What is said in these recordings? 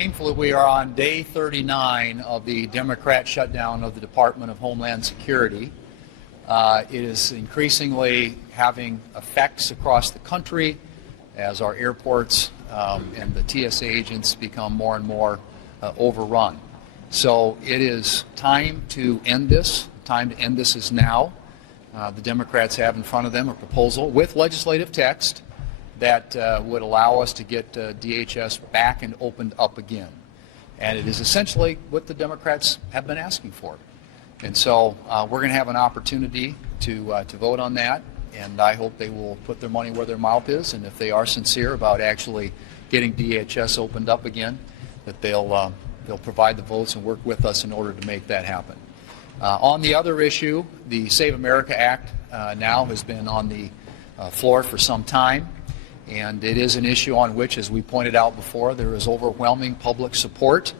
Shamefully, we are on day 39 of the Democrat shutdown of the Department of Homeland Security. It is increasingly having effects across the country as our airports and the TSA agents become more and more overrun. So it is time to end this. Time to end this is now. The Democrats have in front of them a proposal with legislative text that would allow us to get DHS back and opened up again. And it is essentially what the Democrats have been asking for. And so we're going to have an opportunity to vote on that, and I hope they will put their money where their mouth is, and if they are sincere about actually getting DHS opened up again, that they'll provide the votes and work with us in order to make that happen. On the other issue, the Save America Act now has been on the floor for some time. And it is an issue on which, as we pointed out before, there is overwhelming public support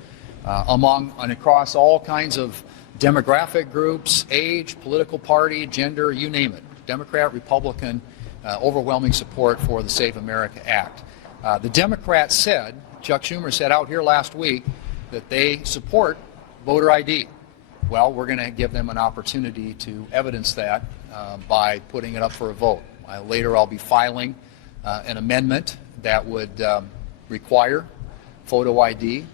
among and across all kinds of demographic groups, age, political party, gender, you name it. Democrat, Republican, overwhelming support for the Save America Act. The Democrats said, Chuck Schumer said out here last week, that they support voter ID. Well, we're going to give them an opportunity to evidence that by putting it up for a vote. Later I'll be filing an amendment that would require photo ID,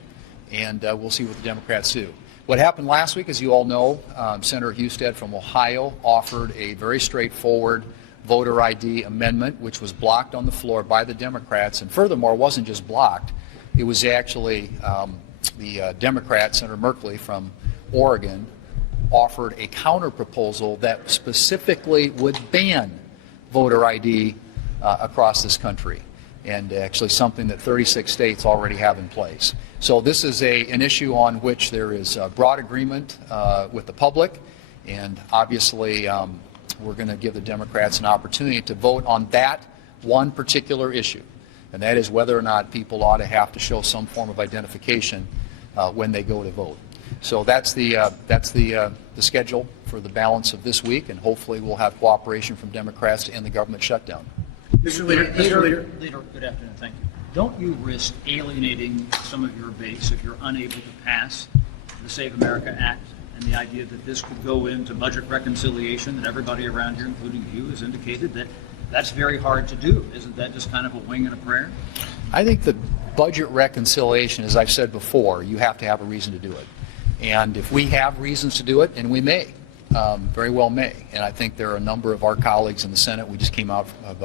and we'll see what the Democrats do. What happened last week, as you all know, Senator Husted from Ohio offered a very straightforward voter ID amendment, which was blocked on the floor by the Democrats, and furthermore, wasn't just blocked, it was actually the Democrat, Senator Merkley from Oregon, offered a counter-proposal that specifically would ban voter ID across this country, and actually something that 36 states already have in place. So this is an issue on which there is broad agreement with the public, and obviously we're going to give the Democrats an opportunity to vote on that one particular issue, and that is whether or not people ought to have to show some form of identification when they go to vote. So that's the schedule for the balance of this week, and hopefully we'll have cooperation from Democrats to end the government shutdown. Mr. Leader, good afternoon. Thank you. Don't you risk alienating some of your base if you're unable to pass the Save America Act and the idea that this could go into budget reconciliation that everybody around here, including you, has indicated that that's very hard to do? Isn't that just kind of a wing and a prayer? I think the budget reconciliation, as I've said before, you have to have a reason to do it. And if we have reasons to do it, and we may, very well may, and I think there are a number of our colleagues in the Senate, we just came out of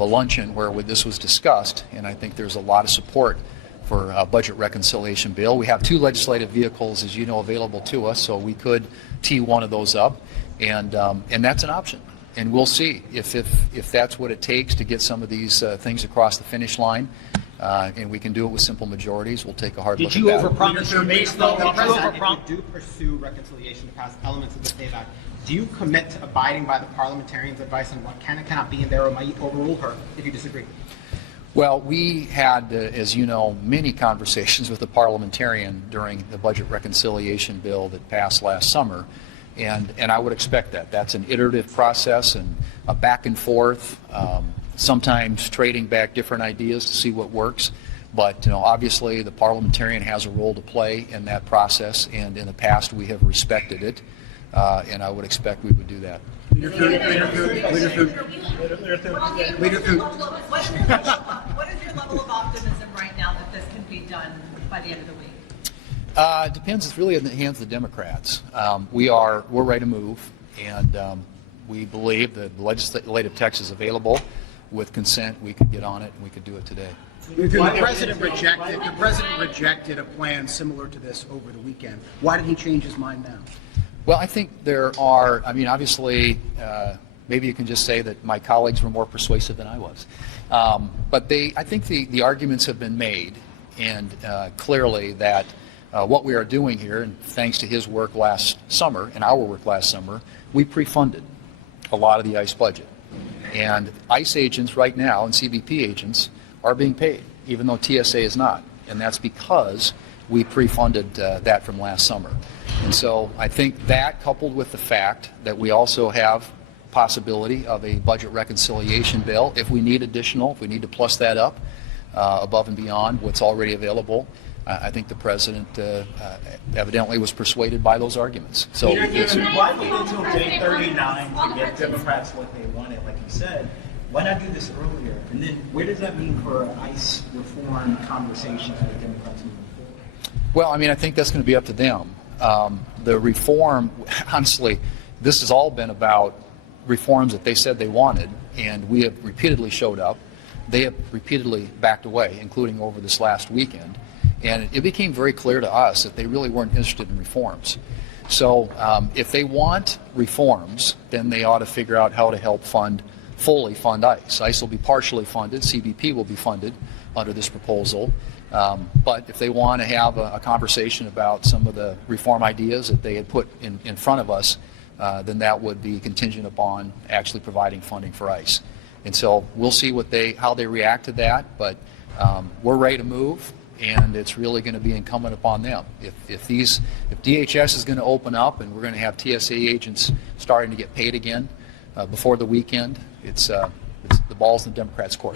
a luncheon where this was discussed, and I think there's a lot of support for a budget reconciliation bill. We have two legislative vehicles, as you know, available to us, so we could tee one of those up, and that's an option. And we'll see if that's what it takes to get some of these things across the finish line, and we can do it with simple majorities. We'll take a hard look at that. Did you overpromise your base, though? If you do pursue reconciliation to pass elements of the Save Act, do you commit to abiding by the parliamentarians' advice on what can and cannot be in there, or might you overrule her if you disagree? Well, we had, as you know, many conversations with the parliamentarian during the budget reconciliation bill that passed last summer, and I would expect that. That's an iterative process and a back and forth, sometimes trading back different ideas to see what works. But obviously the parliamentarian has a role to play in that process, and in the past we have respected it, and I would expect we would do that. Leader Thune. What is your level of optimism right now that this can be done by the end of the week? It depends. It's really in the hands of the Democrats. We're ready to move, and we believe that the legislative text is available. With consent, we could get on it, and we could do it today. The president rejected a plan similar to this over the weekend. Why did he change his mind now? Well, I think there are, obviously, maybe you can just say that my colleagues were more persuasive than I was. But I think the arguments have been made, and clearly that what we are doing here, and thanks to his work last summer and our work last summer, we pre-funded a lot of the ICE budget. And ICE agents right now and CBP agents are being paid, even though TSA is not. And that's because we pre-funded that from last summer. And so I think that, coupled with the fact that we also have possibility of a budget reconciliation bill, if we need to plus that up, above and beyond what's already available. I think the president evidently was persuaded by those arguments. So it's, Why wait until day 39 to get Democrats what they wanted, like you said? Why not do this earlier? And then where does that mean for ICE reform conversations with Democrats moving forward? well, I mean, I think that's going to be up to them. The reform, honestly, this has all been about reforms that they said they wanted, and we have repeatedly showed up. They have repeatedly backed away, including over this last weekend. And it became very clear to us that they really weren't interested in reforms. So if they want reforms, then they ought to figure out how to help fully fund ICE. ICE will be partially funded. CBP will be funded under this proposal. But if they want to have a conversation about some of the reform ideas that they had put in front of us, then that would be contingent upon actually providing funding for ICE. And so we'll see how they react to that. But we're ready to move. And it's really going to be incumbent upon them. If DHS is going to open up and we're going to have TSA agents starting to get paid again before the weekend, it's the ball's in the Democrats' court.